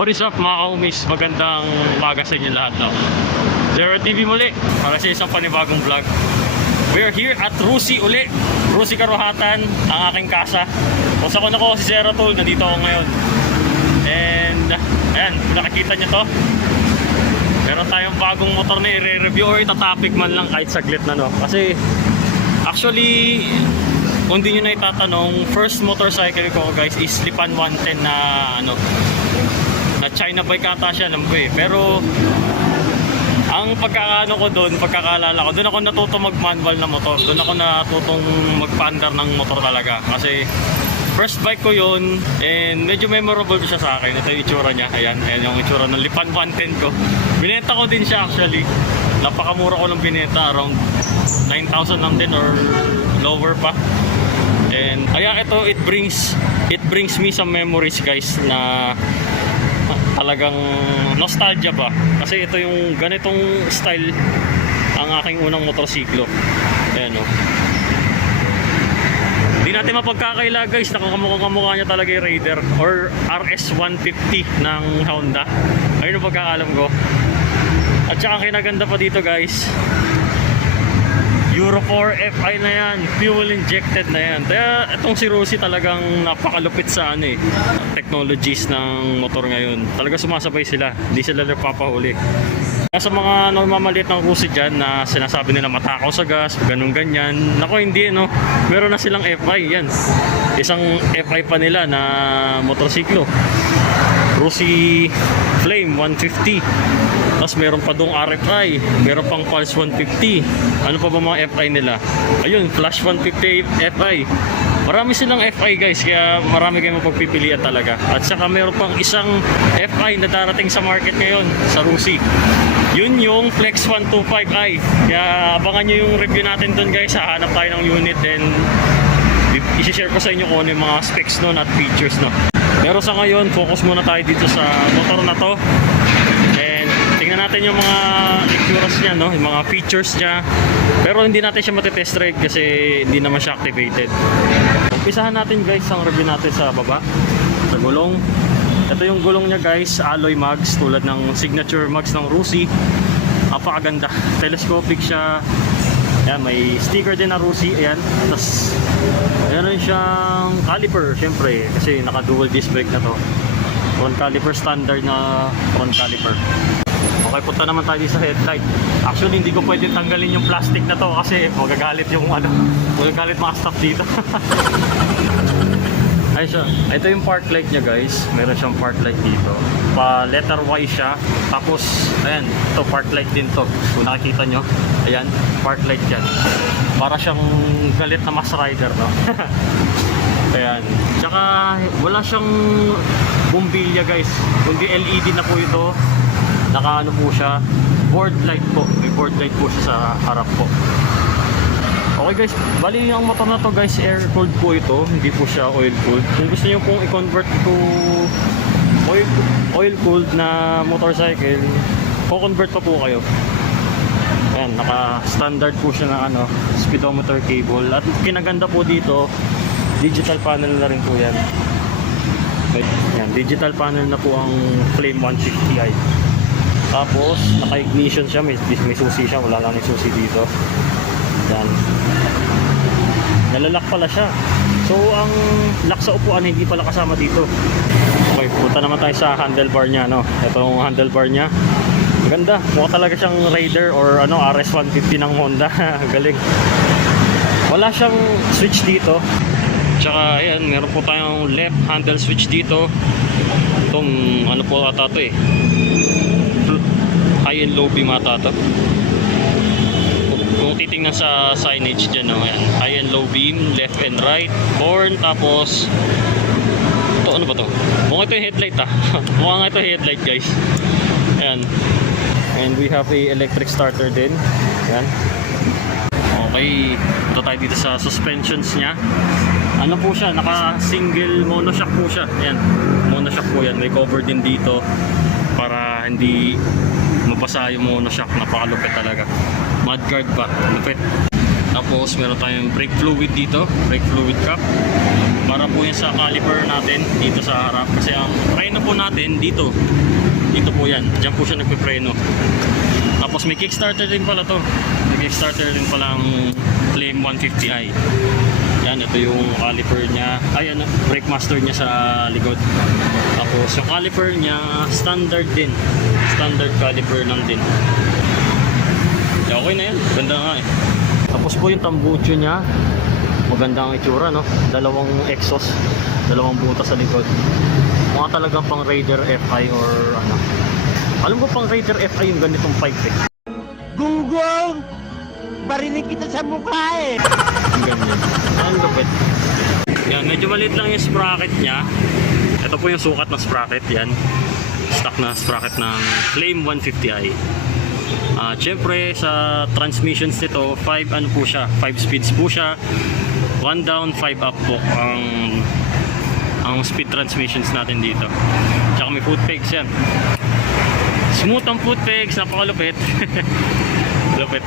What is up mga kaumis? Magandang umaga sa inyo lahat, no? Zero TV muli para sa isang panibagong vlog. We are here at Rusi uli. Rusi Karuhatan, ang aking kasa. Kung saan ko si Zero Tool, nandito ako ngayon. And ayan, nakikita nyo to. Meron tayong bagong motor na i-review or itatopic man lang kahit saglit na, no? Kasi actually, kung di nyo na itatanong, first motorcycle ko guys is Lipan 110 na ano, na China bike ata siya, alam ko eh. Pero ang pagkakaano ko doon, pagkakaalala ko, doon ako natuto mag-manual na motor. Doon ako natutong mag-paandar ng motor talaga. Kasi first bike ko yun, and medyo memorable siya sa akin. Ito yung itsura niya. Ayan, ayan yung itsura ng Lipan 110 ko. Binenta ko din siya actually. Napakamura ko lang binenta, around 9,000 lang din or lower pa. And ayan, ito, it brings me some memories guys na talagang nostalgia pa. Kasi ito yung ganitong style ang aking unang motorsiklo. Ayan o. Hindi natin mapagkakaila guys, nakakamukha niya talaga yung Raider or RS150 ng Honda. Ayun ang pagkakalam ko. At saka ang kinaganda pa dito guys, Euro 4 FI na yan, fuel injected na yan. Kaya itong si Rusi talagang napakalupit sa ano eh, technologies ng motor ngayon. Talaga sumasabay sila, hindi sila nagpapahuli. Sa mga maliit ng Rusi dyan na sinasabi nila matakaw sa gas, ganun ganyan. Nako hindi no, meron na silang FI yan. Isang FI pa nila na motorsiklo, Rusi Flame 150. Tapos meron pa dong RFI, meron pang Pulse 150. Ano pa ba mga FI nila? Ayun, Flash 150 FI. Marami silang FI guys, kaya marami kayong mapagpipilian talaga. At saka meron pang isang FI na darating sa market ngayon, sa Rusi. Yun yung Flex 125i. Kaya abangan nyo yung review natin dun guys. Hahanap tayo ng unit and isi-share ko sa inyo kung ano yung mga specs nun at features no. Pero sa ngayon, focus muna tayo dito sa motor na to. Tingnan natin yung mga itsures niya, no? Yung mga features niya. Pero hindi natin siya matitest drive kasi hindi naman siya activated. Umpisahan natin guys ang review natin sa baba, sa gulong. Ito yung gulong niya guys, alloy mags tulad ng signature mags ng Rusi. Napakaganda, telescopic siya. Ayan, may sticker din na Rusi. Ayan, tapos ayan siyang caliper syempre kasi naka dual disc brake na to. Front caliper, standard na front caliper. Okay, punta naman tayo sa headlight. Actually, hindi ko pwede tanggalin yung plastic na to kasi magagalit yung ano, magagalit mga staff dito. Ay siya. Ito yung park light niya guys. Meron siyang park light dito. Pa letter Y siya. Tapos, ayan, ito park light din to. Kung nakikita nyo, ayan, park light yan. Para siyang galit na Mass Rider, no? Ayan. Tsaka, wala siyang bumbilya guys. Kundi LED na po ito. Naka ano po siya, board light po. May board light po siya sa harap po. Okay guys, bali yung motor na to guys, air cooled po ito, hindi po siya oil cooled. Kung gusto niyo pong i-convert to oil cooled na motorcycle, po-convert pa po kayo. Ayan, naka standard po siya na ano, speedometer cable. At kinaganda po dito, digital panel na rin po yan. Ayan, digital panel na po ang Flame 150i. Tapos naka-ignition siya, may susi siya, wala lang yung susi dito. Yan. Nalalak pala siya. So ang lock sa upuan hindi pala kasama dito. Okay, punta naman tayo sa handlebar niya, no. Itong handlebar niya, maganda. Mukha talaga siyang Raider or ano, RS150 ng Honda. Galing. Wala siyang switch dito. Tsaka ayan, meron po tayong left handle switch dito. Itong ano po ata to eh, high and low beam ata to. Kung titingnan sa signage dyan, no, ayan, high and low beam, left and right, horn, tapos ito, ano ba to? Mukhang ito yung headlight mukhang ito yung headlight guys. Ayan. And we have a electric starter din. Ayan. Okay, ito tayo dito sa suspensions nya. Ano po siya, naka single monoshock po siya. Ayan, monoshock po yan. May cover din dito para hindi mabasa yung monoshock. Napakalupit talaga. Mudguard pa, lupit. Tapos meron tayong brake fluid dito, brake fluid cap. Para po yan sa caliper natin dito sa harap. Kasi ang preno po natin dito. Dito po yan. Diyan po siya nagpipreno. Tapos may kickstarter din pala to. May kickstarter din pala ang Flame 150i. Yan, ito yung caliper niya. Ay, ano, brake master niya sa likod. Tapos yung caliper niya, standard din. Standard caliper lang din. Okay na yan. Ganda nga eh. Tapos po yung tambucho niya. Maganda ang itsura, no? Dalawang exhaust. Dalawang butas sa likod. Mga talagang pang Raider FI or ano. Alam ko pang Raider FI yung ganitong pipe eh. Gunggong! Barinig kita sa mukha eh! Ang ganyan. Ang lupit. Yan, medyo maliit lang yung sprocket niya. Ito po yung sukat ng sprocket. Yan. Stock na sprocket ng Flame 150i. Siyempre sa transmissions nito, 5 ano po siya, 5 speeds po siya. 1 down, 5 up po ang speed transmissions natin dito. Tsaka may foot pegs yan. Smooth ang foot pegs, napakalupit. Lupit.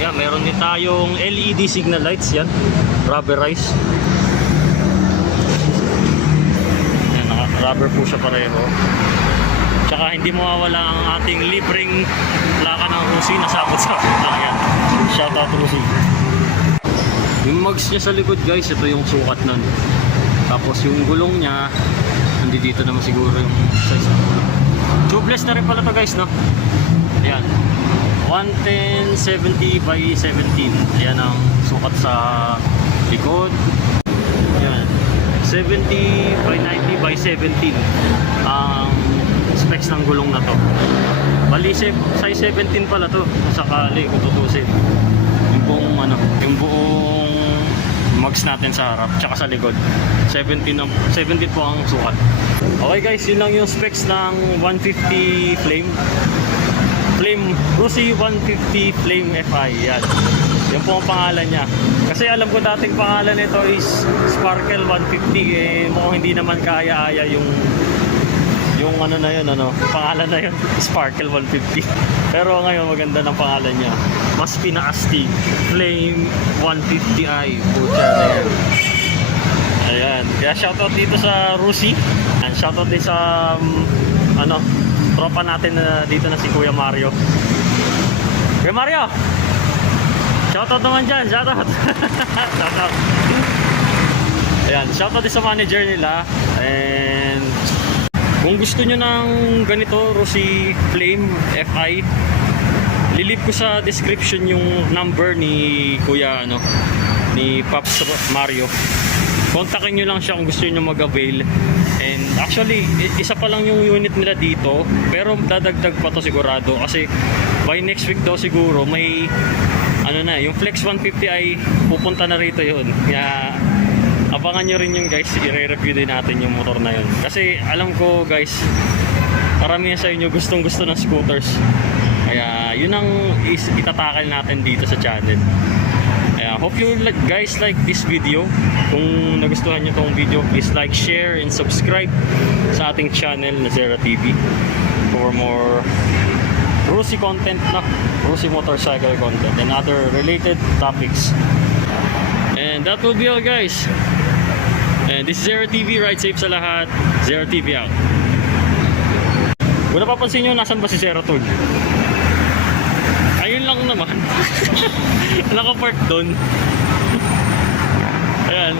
Yan, meron din tayong LED signal lights yan. Rubberized. Yan, rubber po siya pareho. Tsaka hindi mawawala ang ating libreng plaka ng Rusi na sabot-sabot lang yan. Shoutout Rusi. Yung mugs niya sa likod guys, ito yung sukat nun. Tapos yung gulong niya, hindi dito naman siguro yung size ng gulong. Tubeless na rin pala to guys, no? Ayan. 110/70 by 17. Ayan ang sukat sa likod. Ayan. 70 by 90 by 17. Ang specs ng gulong na to. Bali size 17 pala to sakali kung tutusin. Yung buong ano, yung buong mugs natin sa harap tsaka sa likod. 17 po ang sukat. Okay guys, yun lang yung specs ng 150 Flame Rusi 150 Flame FI. Yan. Yan po ang pangalan niya. Kasi alam ko dating pangalan nito is Sparkle 150 mukhang hindi naman kaya-aya yung ano na yun, ano, pangalan na yun, Sparkle 150. Pero ngayon maganda ng pangalan niya. Mas pinaastig, Flame 150i. Pucha na yan. Ayan. Kaya shoutout dito sa Rusi. And shoutout din sa ano, tropa natin na dito na si Kuya Mario. Kuya Mario! Shoutout naman dyan, shoutout. Shoutout. Ayan, shoutout din sa manager nila. And kung gusto nyo ng ganito, Rusi Flame FI, lilip ko sa description yung number ni Kuya, ano, ni Pops Mario. Kontakin nyo lang siya kung gusto nyo mag-avail. And actually, isa pa lang yung unit nila dito, pero dadagdag pa to sigurado. Kasi by next week daw siguro, may, ano na, yung Flex 150i, pupunta na rito yun. Kaya abangan nyo rin yung guys, i-review din natin yung motor na yun. Kasi alam ko guys, karamihan sa inyo gustong gusto ng scooters. Kaya yun ang itatakal natin dito sa channel. Kaya hope you guys like this video. Kung nagustuhan nyo tong video, please like, share, and subscribe sa ating channel na Zera TV for more Rusi content na, Rusi motorcycle content and other related topics. And that will be all guys. And this is Zera TV, ride safe sa lahat. Zera TV out. Kung napapansin nyo, nasan ba si Zera Tol? Ayun lang naman. Nakapark doon. Ayan,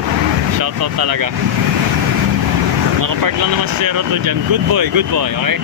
shoutout talaga. Nakapark lang naman si Zera Tol dyan. Good boy, okay?